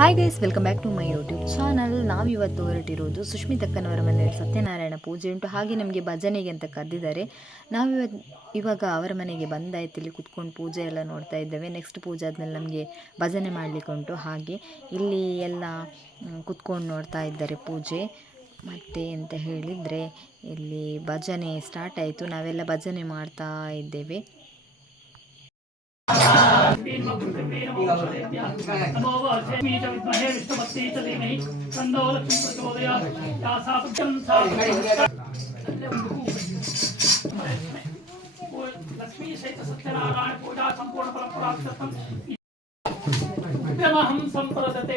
Hi guys, welcome back to my YouTube channel. ನಾವಿವತ್ತು ಹೊರಟಿರೋದು ಸುಷ್ಮಿತಕ್ಕನವರ ಮನೆಯಲ್ಲಿ ಸತ್ಯನಾರಾಯಣ ಪೂಜೆ ಉಂಟು. ಹಾಗೆ ನಮಗೆ ಭಜನೆಗೆ ಅಂತ ಕರೆದಿದ್ದಾರೆ. ಇವಾಗ ಅವರ ಮನೆಗೆ ಬಂದಾಯ್ತು. ಇಲ್ಲಿ ಕುತ್ಕೊಂಡು ಪೂಜೆ ಎಲ್ಲ ನೋಡ್ತಾ ಇದ್ದೇವೆ. ನೆಕ್ಸ್ಟ್ ಪೂಜೆ ಆದಮೇಲೆ ನಮಗೆ ಭಜನೆ ಮಾಡಲಿಕ್ಕೆ ಉಂಟು. ಹಾಗೆ ಇಲ್ಲಿ ಎಲ್ಲ ಕುತ್ಕೊಂಡು ನೋಡ್ತಾ ಇದ್ದಾರೆ ಪೂಜೆ. ಮತ್ತು ಅಂತ ಹೇಳಿದರೆ ಇಲ್ಲಿ ಭಜನೆ ಸ್ಟಾರ್ಟ್ ಆಯಿತು. ನಾವೆಲ್ಲ ಭಜನೆ ಮಾಡ್ತಾ ಇದ್ದೇವೆ. लक्ष्मी सहित सत्यनारायण पूजा संपूर्ण परंपरा हम संप्रदते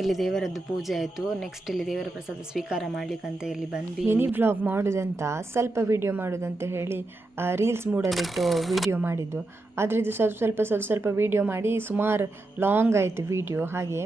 ಇಲ್ಲಿ ದೇವರದ್ದು ಪೂಜೆ ಆಯಿತು. ನೆಕ್ಸ್ಟ್ ಇಲ್ಲಿ ದೇವರ ಪ್ರಸಾದ ಸ್ವೀಕಾರ ಮಾಡ್ಲಿಕ್ಕಂತ ಇಲ್ಲಿ ಬಂದ್ವಿ. ಮಿನಿ ಬ್ಲಾಗ್ ಮಾಡೋದಂತ ಸ್ವಲ್ಪ ವಿಡಿಯೋ ಮಾಡೋದಂತ ಹೇಳಿ ರೀಲ್ಸ್ ಮೂಡಲ್ಲಿಟ್ಟು ವಿಡಿಯೋ ಮಾಡಿದ್ದು. ಆದರೆ ಇದು ಸ್ವಲ್ಪ ವಿಡಿಯೋ ಮಾಡಿ ಸುಮಾರು ಲಾಂಗ್ ಆಯಿತು ವಿಡಿಯೋ. ಹಾಗೆ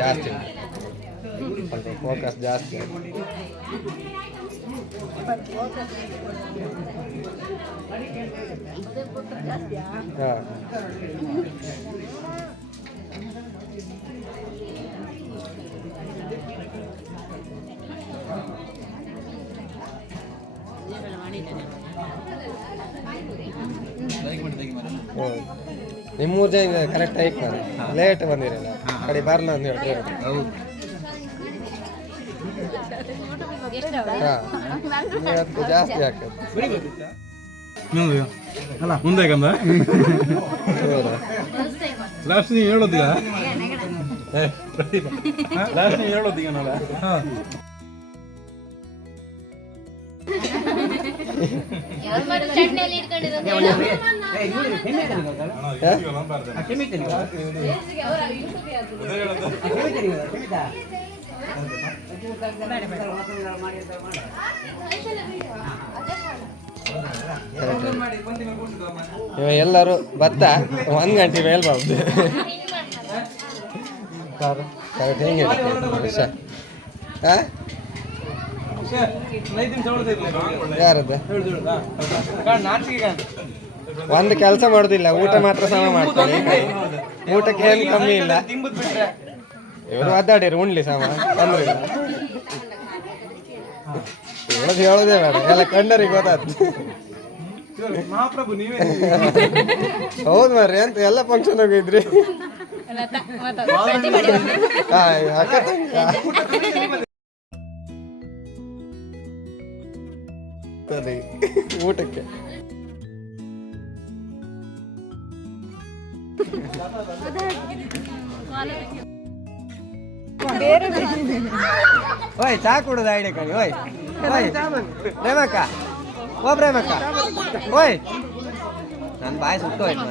ಜಾಸ್ತಿ ಫೋಕಸ್ ಜಾಸ್ತಿ ನಿಮ್ಮೂರು ಜನ ಕರೆಕ್ಟ್ ಆಯ್ತು. ಲೇಟ್ ಬಂದಿರಲ್ಲ ಕಡೆ ಬರಲ್ಲ ಅಂತ ಹೇಳಿ ಇವತ್ತು ಜಾಸ್ತಿ ಆಗ್ತದೆ ಅಲ್ಲ ಮುಂದೆ ಕಂದ ಲಾಸ್ಟ್ ನೀವು ಹೇಳೋದಿಲ್ಲ. ಲಾಸ್ಟ್ ನೀವು ಹೇಳೋದಿಗ ನೋಡ ಎಲ್ಲರೂ ಭತ್ತ 1 ಗಂಟೆ ಮೇಲೆ ಬರ್ತದೆ. ಹೆಂಗೆ ಯಾರದ್ದು ಒಂದು ಕೆಲಸ ಮಾಡೋದಿಲ್ಲ, ಊಟ ಮಾತ್ರ ಸಮ ಮಾಡ್ತಾರೆ. ಊಟಕ್ಕೆ ಏನು ಕಮ್ಮಿ ಇಲ್ಲ. ಇವರು ಒದ್ದಾಡಿರು ಉಣ್ಲಿ ಸಮ ತೊಂದ್ರೆ ಇಲ್ಲ. ಹೇಳೋದೇ ಬೇಡ, ಎಲ್ಲ ಕಂಡರಿಗೆ ಗೊತ್ತಾಯ್ತು. ಹೌದು ಮಾರ್ರಿ, ಅಂತ ಎಲ್ಲ ಫಂಕ್ಷನ್ ಹೋಗಿದ್ರಿ. ಊಟಕ್ಕೆ ಓಯ್ ಚಾ ಕುಡೋದ ಐಡಿಯಾ ಕಣಿ. ಓಯ್ ಪ್ರೇಮಕ್ಕ, ಓ ಪ್ರೇಮಕ್ಕ, ಓಯ್ ನನ್ನ ಬಾಯಿ ಸುಟ್ಟು ಹೋಯ್ತು.